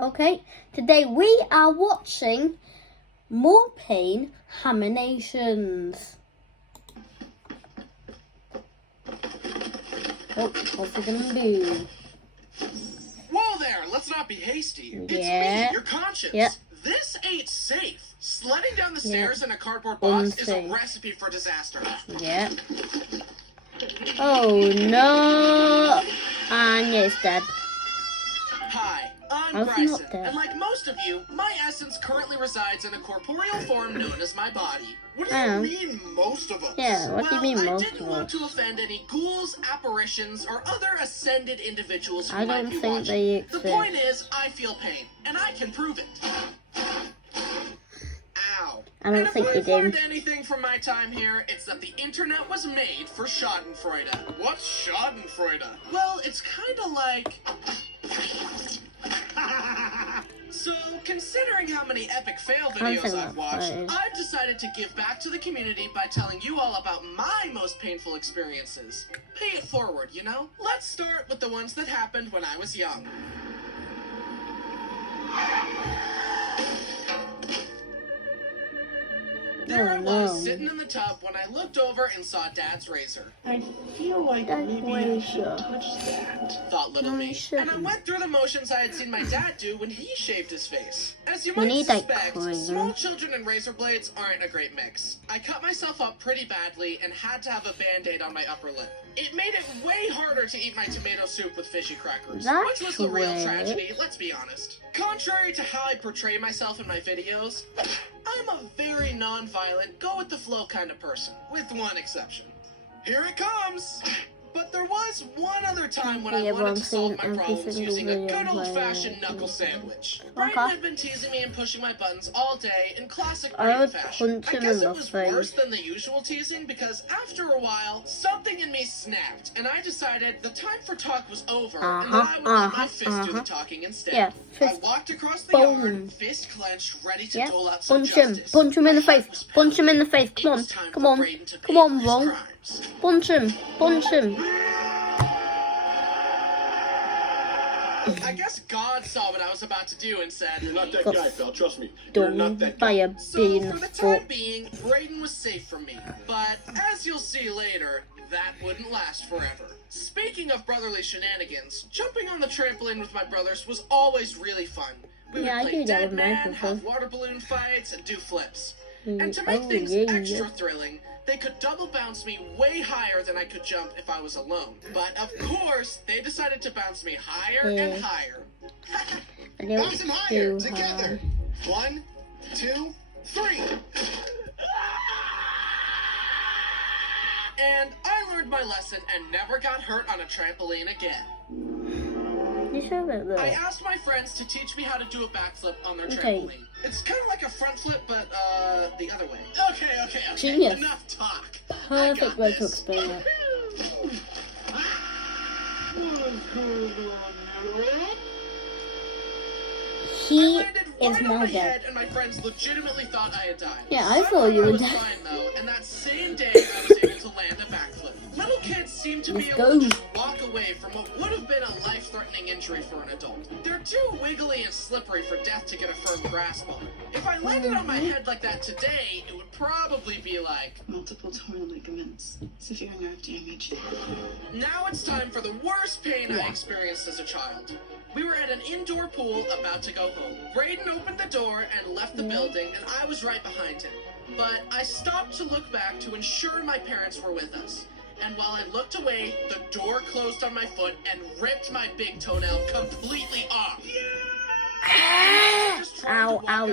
Okay, today we are watching More Pain Haminations. Oh, what's it gonna be? Whoa there, let's not be hasty. It's me, your conscience. Yep. This ain't safe. Sledding down the stairs in a cardboard box is a recipe for disaster. Yeah. Oh no! And yeah, it's dead. Hi, I'm Bryson, and like most of you, my essence currently resides in a corporeal form known as my body. What do you mean, most of us? Yeah, what do you mean, most of us? I didn't want to offend any ghouls, apparitions, or other ascended individuals who I might don't be think watching. they exist. The point is, I feel pain, and I can prove it. Ow. I don't think you If I've learned do. anything from my time here, it's that the internet was made for Schadenfreude. What's Schadenfreude? Well, it's kind of like... So, considering how many epic fail videos I've watched, I've decided to give back to the community by telling you all about my most painful experiences. Pay it forward, you know? Let's start with the ones that happened when I was young. There I was, sitting in the tub when I looked over and saw Dad's razor. I feel like maybe I should touch that. Thought little me. And I went through the motions I had seen my dad do when he shaved his face. As you might suspect, small children and razor blades aren't a great mix. I cut myself up pretty badly and had to have a band-aid on my upper lip. It made it way harder to eat my tomato soup with fishy crackers, which was the real tragedy, let's be honest. Contrary to how I portray myself in my videos, I'm a very non-violent, go-with-the-flow kind of person, with one exception. Here it comes! But there was one other time when I wanted to solve my problems using a good old-fashioned knuckle sandwich. Brayden had been teasing me and pushing my buttons all day in classic Brayden fashion. I guess it was worse than the usual teasing because after a while, something in me snapped, and I decided the time for talk was over, and that I would let my fist do the talking instead. Yeah, I walked across the yard, fist clenched, ready to dole out some punch him, justice. punch him in the face, punch him in the face, come on, come on, come on, Ron. Punch him, punch him. I guess God saw what I was about to do and said, "You're not that guy, pal. Trust me. You're not that guy." So for the time being, Brayden was safe from me. But as you'll see later, that wouldn't last forever. Speaking of brotherly shenanigans, jumping on the trampoline with my brothers was always really fun. We would play dead man, have water balloon fights, and do flips. And to make things extra thrilling, they could double bounce me way higher than I could jump if I was alone. But of course, they decided to bounce me higher and higher. Bounce him higher, together. 1, 2, 3. And I learned my lesson and never got hurt on a trampoline again. I asked my friends to teach me how to do a backflip on their trampoline. It's kind of like a front flip, but the other way. Okay. Genius. Enough talk. Perfect way to explain it. He is now dead. And my friends legitimately thought I had died. Yeah, I thought you were dead. Fine, though, and that same day I was able to land a backflip. Little kids seem to be able to just walk away from what would have been a life-threatening injury for an adult. They're too wiggly and slippery for death to get a firm grasp on. If I landed on my head like that today, it would probably be like multiple torn ligaments, severe nerve damage. Now it's time for the worst pain I experienced as a child. We were at an indoor pool about to go home. Brayden opened the door and left the building, and I was right behind him. But I stopped to look back to ensure my parents were with us. And while I looked away, the door closed on my foot and ripped my big toenail completely off. Ow, And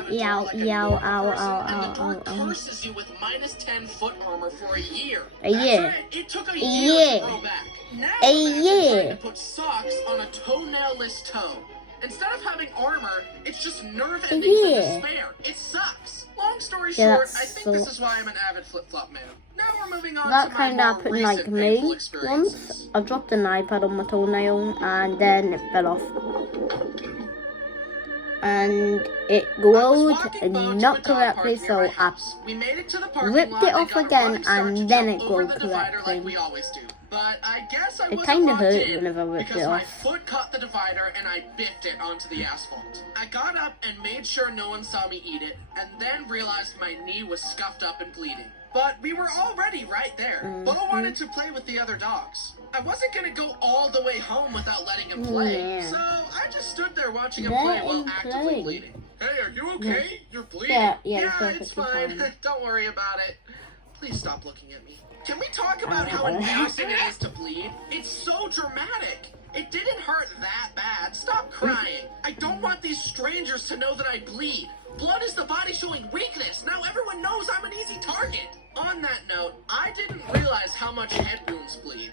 the door curses you with -10 foot armor for a year. That's right, it took a year to grow back. Now imagine trying to put socks on a toenail-less toe. Instead of having armor, it's just nerve endings and despair. It sucks. Long story short, I think this is why I'm an avid flip-flop man. Now we're moving on that to kind my of more happened like recent me painful once. experiences. I dropped an iPad on my toenail and then it fell off. And it glowed not correctly, so I ripped it off again and then it glowed correctly. But I guess I It wasn't kinda locked hurt in whenever I ripped because it my off. foot caught the divider and I biffed it onto the asphalt. I got up and made sure no one saw me eat it, and then realized my knee was scuffed up and bleeding. But we were already right there. Bo wanted to play with the other dogs. I wasn't gonna go all the way home without letting him play, Yeah. so I just stood there watching him Let play while him actively play. bleeding. Hey, are you okay? You're bleeding. Yeah, it's perfectly fine. fine. Don't worry about it. Please stop looking at me. Can we talk about how embarrassing it is to bleed? It's so dramatic. It didn't hurt that bad. Stop crying. I don't want these strangers to know that I bleed. Blood is the body showing weakness. Now everyone knows I'm an easy target. On that note, I didn't realize how much head wounds bleed.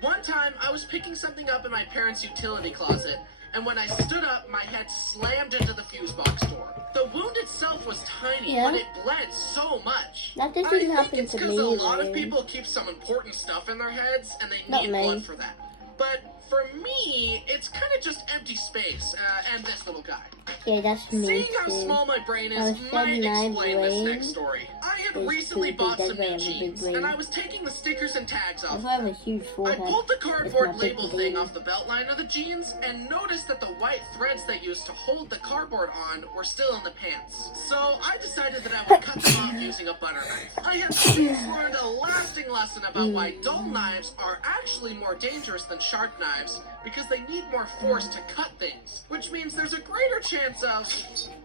One time, I was picking something up in my parents' utility closet, and when I stood up, my head slammed into the fuse box door. The wound itself was tiny, Yeah. but it bled so much. That doesn't I think happen it's to because me, a lot of though. people keep some important stuff in their heads, and they Not need me. blood for that. But for me, it's kind of just empty space, and this little guy. Yeah, that's me Seeing how too. small my brain I is said might my explain this brain next story. I had is recently too bought big, some that's why I new have a big jeans, brain. and I was taking the stickers and tags off. That's why I have a huge I forehead. pulled the With my cardboard big label brain. thing off the belt line of the jeans and noticed that the white threads they used to hold the cardboard on were still in the pants. So I decided that I would cut them off using a butter knife. I had since learned a lasting lesson about why dull knives are actually more dangerous than sharp knives because they need more force to cut things, which means there's a greater chance of,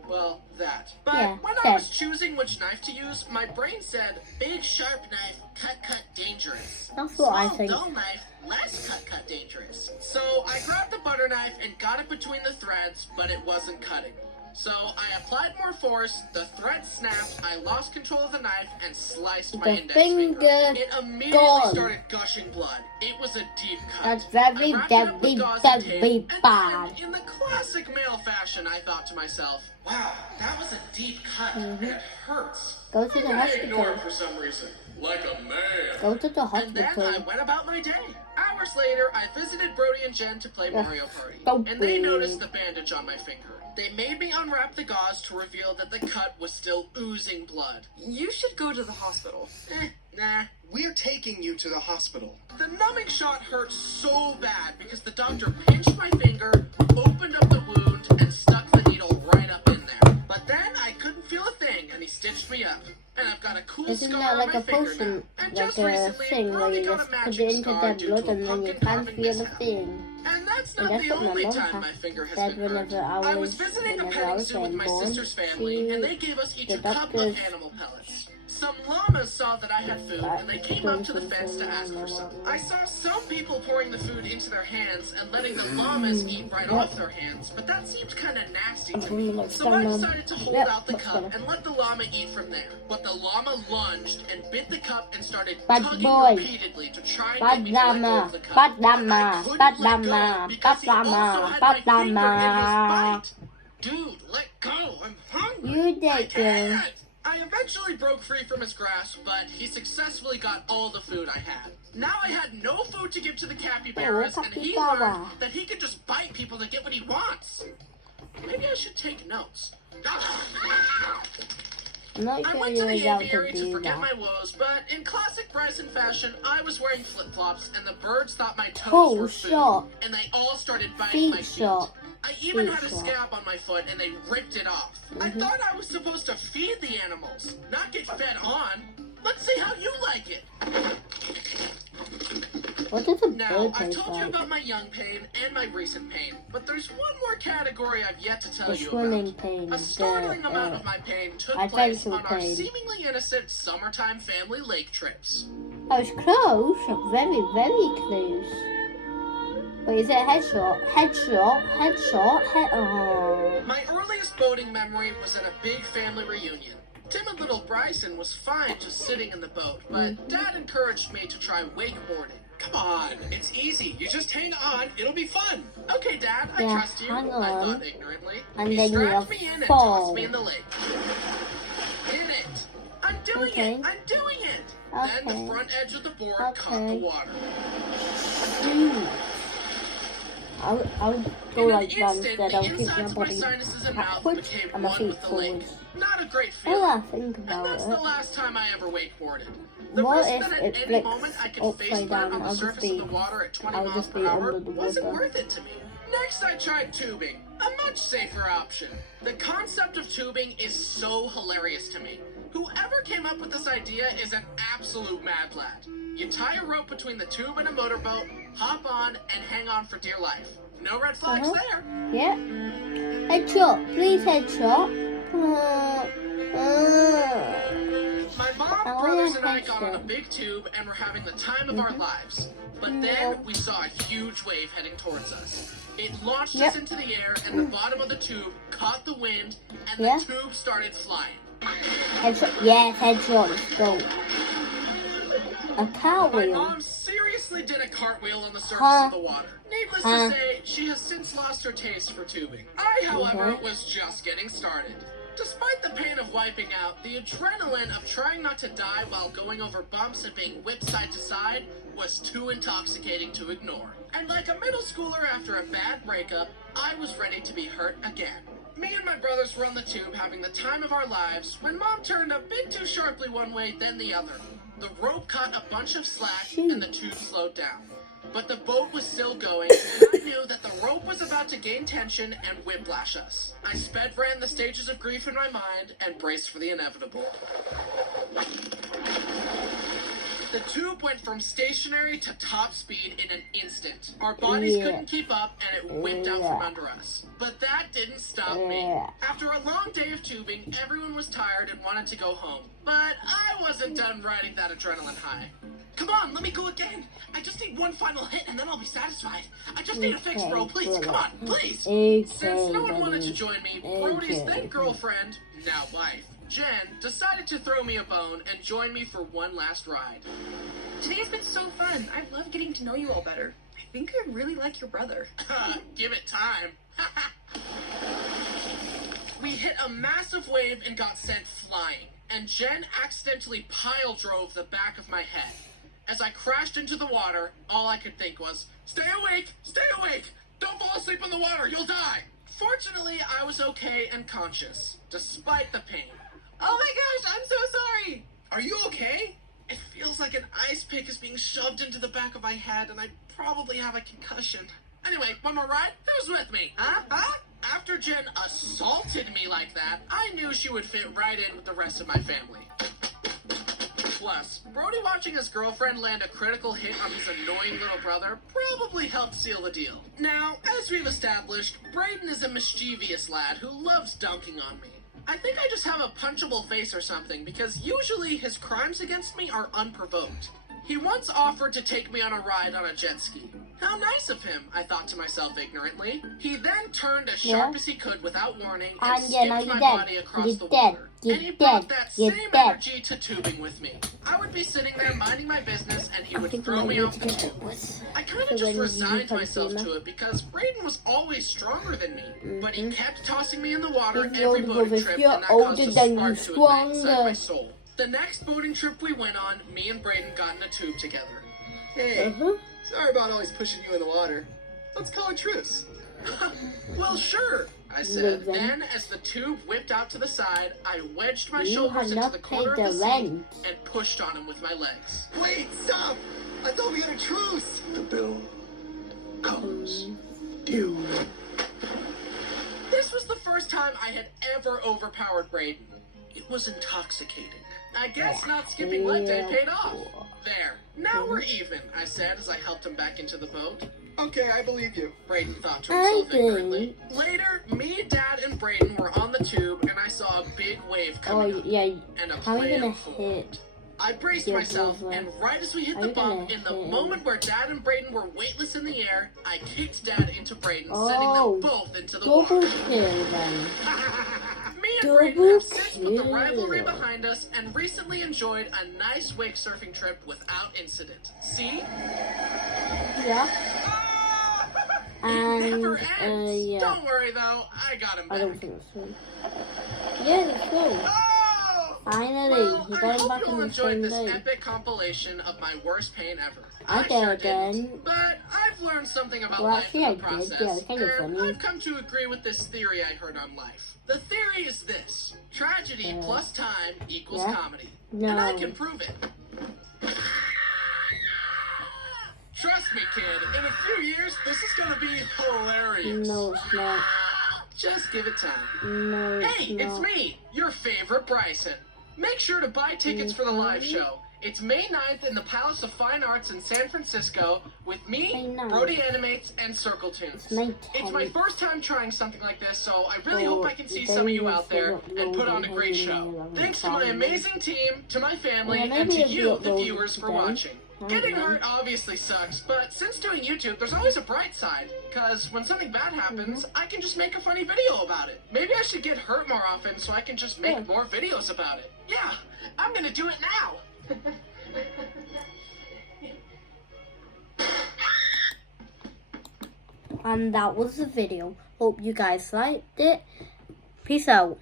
well, that. But Yeah, when I was choosing which knife to use, my brain said, big sharp knife, cut dangerous. That's what I Small think. dull knife, less cut dangerous. So I grabbed the butter knife and got it between the threads, but it wasn't cutting. So I applied more force, the thread snapped, I lost control of the knife, and sliced my The index finger It immediately gone. started gushing blood. It was a deep cut. That's very, I wrapped it up with very, gauze and tape, very and bad. then, in the classic male fashion, I thought to myself, wow, that was a deep cut, and it hurts. Go to the I ignored hospital. it for some reason, like a man. Go to the And then I hospital. went about my day. Hours later, I visited Brody and Jen to play Mario Party. Stupid. And they noticed the bandage on my finger. They made me unwrap the gauze to reveal that the cut was still oozing blood. You should go to the hospital. Nah. We're taking you to the hospital. The numbing shot hurt so bad because the doctor pinched my finger, opened up the wound, and stuck the needle right up in there. But then I couldn't feel a thing, and he stitched me up. And I've got a cool Isn't scar that on like my a finger potion, now. And like just a recently, thing where Brody you got just a put magic it into scar the due blood to a and then you pumpkin can't carving feel the mishap. thing? And that's And not that's the what my only mom time my finger has said been hurt. whenever I was visiting a whenever I petting was zoo with my born. sister's family, and they gave us each a cup of doctors- animal pellets. Some llamas saw that I had food, and they came up to the fence to ask for some. I saw some people pouring the food into their hands and letting the llamas eat right off their hands, but that seemed kind of nasty to me. So I decided to hold out the cup and let the llama eat from there. But the llama lunged and bit the cup and started Bad tugging boy. repeatedly to try and Bad get me to let go llama, of the cup. bad But I llama, couldn't bad let go llama, because bad he also llama, had bad my finger in his llama. bite. Dude, let go. I'm hungry. You I did, girl. can't. I eventually broke free from his grasp, but he successfully got all the food I had. Now I had no food to give to the capybaras, and he capybara. learned that he could just bite people to get what he wants. Maybe I should take notes. I'm not I sure went to you're the allowed aviary to to do forget that. my woes, but in classic Bryson fashion, I was wearing flip-flops, and the birds thought my toes Toe were food, shot. and they all started biting my Feet feet. shot. I even Feet had a shot. scab on my foot, and they ripped it off. I thought I was supposed to feed the animals, not get fed on. Let's see how you like it. What does a Now, bird I've taste told you like? about my young pain and my recent pain, but there's one more category I've yet to tell The you swimming about. pain, A startling the, amount of my pain took adventure place on our pain. seemingly innocent summertime family lake trips. I was close, very, very close. Wait, is it headshot? Oh. My earliest boating memory was at a big family reunion. Timid little Bryson was fine just sitting in the boat, but Dad encouraged me to try wakeboarding. Come on, it's easy. You just hang on. It'll be fun. Okay, Dad, I Yeah, trust you, hang I on. thought ignorantly. And He then strapped you'll me in and fall. tossed me in the lake. Did it! I'm doing Okay. it! I'm doing it! Then the Okay. front edge of the board caught the Okay. water. Shoot. I'll go In an like that instant, instead. I'll the keep my insides of my body sinuses and mouth backwards became and my one feet with the lake. forwards. Not a great Now that I feeling. think And about that's the it, last time I ever wakeboarded. The what risk if that at it any flicks moment I could upside face plant down? on the I'll just surface of be, the water at 20 I'll miles just per be hour under the wasn't water. worth it to me. Next, I tried tubing, a much safer option. The concept of tubing is so hilarious to me. Whoever came up with this idea is an absolute mad lad. You tie a rope between the tube and a motorboat, hop on, and hang on for dear life. No red flags there. Yeah. Headshot. Please headshot. My mom, I want brothers, a and I got on a headshot. big tube and were having the time of our lives. But then we saw a huge wave heading towards us. It launched us into the air, and the bottom of the tube caught the wind, and the tube started flying. Headshot. Yes, headshot. Let's go. A My cartwheel. mom seriously did a cartwheel on the surface Huh. of the water. Needless Huh. to say, she has since lost her taste for tubing. I, however, was just getting started. Despite the pain of wiping out, the adrenaline of trying not to die while going over bumps and being whipped side to side was too intoxicating to ignore. And like a middle schooler after a bad breakup, I was ready to be hurt again. Me and my brothers were on the tube having the time of our lives when Mom turned a bit too sharply one way, then the other. The rope caught a bunch of slack and the tube slowed down. But the boat was still going, and I knew that the rope was about to gain tension and whiplash us. I sped ran the stages of grief in my mind and braced for the inevitable. The tube went from stationary to top speed in an instant. Our bodies couldn't keep up, and it whipped out from under us. But that didn't stop me. After a long day of tubing, everyone was tired and wanted to go home. But I wasn't done riding that adrenaline high. Come on, let me go again. I just need one final hit, and then I'll be satisfied. I just need a fix, bro. Please, come on, please. Since no one wanted to join me, Brody's then girlfriend, now wife, Jen, decided to throw me a bone and join me for one last ride. Today's been so fun. I love getting to know you all better. I think I really like your brother. Give it time. We hit a massive wave and got sent flying, and Jen accidentally pile drove the back of my head. As I crashed into the water, all I could think was, stay awake, don't fall asleep in the water, you'll die. Fortunately, I was okay and conscious, despite the pain. Oh my gosh, I'm so sorry. Are you okay? It feels like an ice pick is being shoved into the back of my head, and I probably have a concussion. Anyway, one more ride? Who's with me? Huh? After Jen assaulted me like that, I knew she would fit right in with the rest of my family. Plus, Brody watching his girlfriend land a critical hit on his annoying little brother probably helped seal the deal. Now, as we've established, Brayden is a mischievous lad who loves dunking on me. I think I just have a punchable face or something, because usually his crimes against me are unprovoked. He once offered to take me on a ride on a jet ski. How nice of him, I thought to myself ignorantly. He then turned as sharp as he could without warning and skipped my body across the water. And he brought that same energy to tubing with me. I would be sitting there minding my business and he would throw me off the tube. I kind of just resigned myself to it because Brayden was always stronger than me. But he kept tossing me in the water every boating trip, and that caused a spark to ignite inside my soul. The next boating trip we went on, me and Brayden got in a tube together. Hey, sorry about always pushing you in the water. Let's call a truce. Well, sure, I said. Then, as the tube whipped out to the side, I wedged my shoulders into the corner of the seat and pushed on him with my legs. Wait, stop! I thought we had a truce! The bill comes due. This was the first time I had ever overpowered Brayden. It was intoxicating. I guess not skipping leg day paid off. There. Now we're even, I said as I helped him back into the boat. Okay, I believe you. Brayden thought to himself ignorantly. Later, me, Dad, and Brayden were on the tube, and I saw a big wave coming up, and a plan formed. I braced myself, and right as we hit the bump, in the moment where Dad and Brayden were weightless in the air, I kicked Dad into Brayden, sending them both into the water. Me and Brayden have since put the rivalry behind us and recently enjoyed a nice wake surfing trip without incident. See? Yeah. It never ends. Yeah. Don't worry though, I got him back. I don't think so. Yeah, let's go. Oh! Finally, Well, he I got him hope back you all in the enjoyed same this day. epic compilation of my worst pain ever. I did sure again. didn't, but I've learned something about Well, life actually, in I the did. process. Yeah, it's kind of and funny. I've come to agree with this theory I heard on life. The theory is this: tragedy plus time equals comedy. No. And I can prove it. Trust me, kid. In a few years, this is gonna be hilarious. No, it's not. Just give it time. No, it's Hey, not. it's me, your favorite Bryson. Make sure to buy tickets for the live show. It's May 9th in the Palace of Fine Arts in San Francisco with me, May 9th. Brody Animates, and Circle Tunes. It's May It's my 10th. first time trying something like this, so I really So, hope I can see the some of day you is out there uploaded and put on a on great May show. 11th, Thanks to my probably. amazing team, to my family, Yeah, and maybe to it'll be you, the uploaded viewers, for today. watching. I Getting don't know. hurt obviously sucks, but since doing YouTube, there's always a bright side. Because when something bad happens, I can just make a funny video about it. Maybe I should get hurt more often so I can just make Yeah. more videos about it. Yeah, I'm gonna do it now. And that was the video. Hope you guys liked it. Peace out.